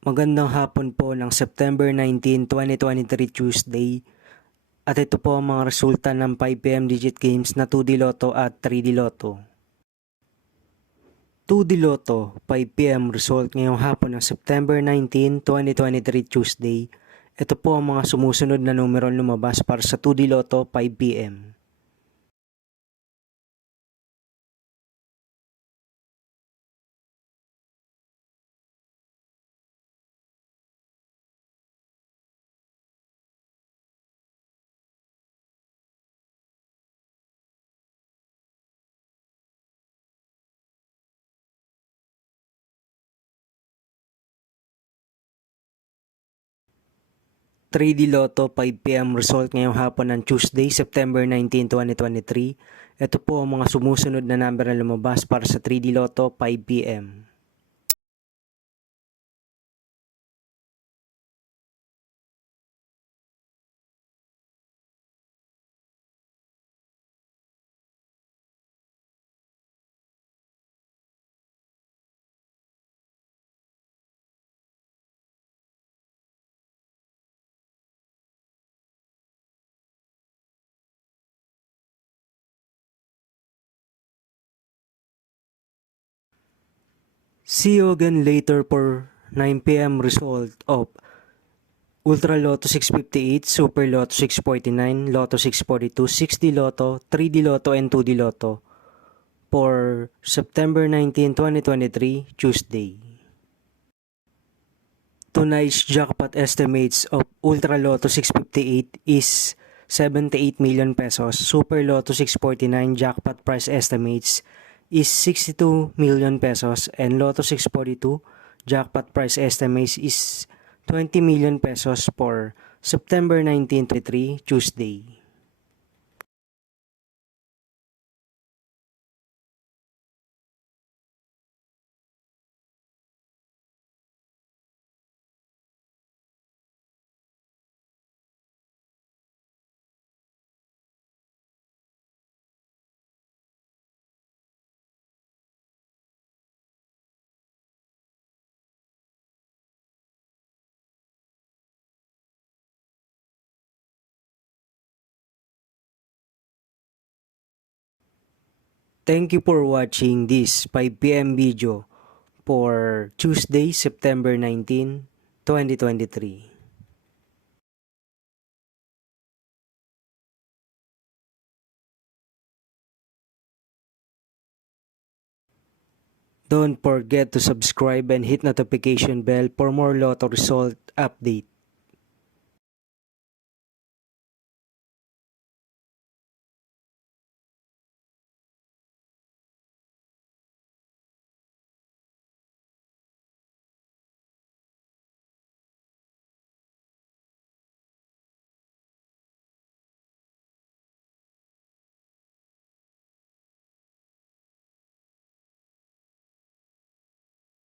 Magandang hapon po ng September 19, 2023 Tuesday. At ito po ang mga resulta ng 5pm digit games na 2D Lotto at 3D Lotto. 2D Lotto 5pm result ngayong hapon ng September 19, 2023 Tuesday. Ito po ang mga sumusunod na numero lumabas para sa 2D Lotto 5pm. 3D Lotto 5pm result ngayong hapon ng Tuesday, September 19, 2023. Ito po ang mga sumusunod na number na lumabas para sa 3D Lotto 5pm. 'See you again later for 9pm result of Ultra Lotto 658, Super Lotto 649, Lotto 642, 6D Lotto, 3D Lotto, and 2D Lotto for September 19, 2023, Tuesday. Tonight's jackpot estimates of Ultra Lotto 658 is 78 million pesos. Super Lotto 649 jackpot price estimates is 62 million pesos, and Lotto 642 jackpot price estimates is 20 million pesos for September 19, 2023, Tuesday. Thank you for watching this 5pm video for Tuesday, September 19, 2023. Don't forget to subscribe and hit notification bell for more Lotto result update.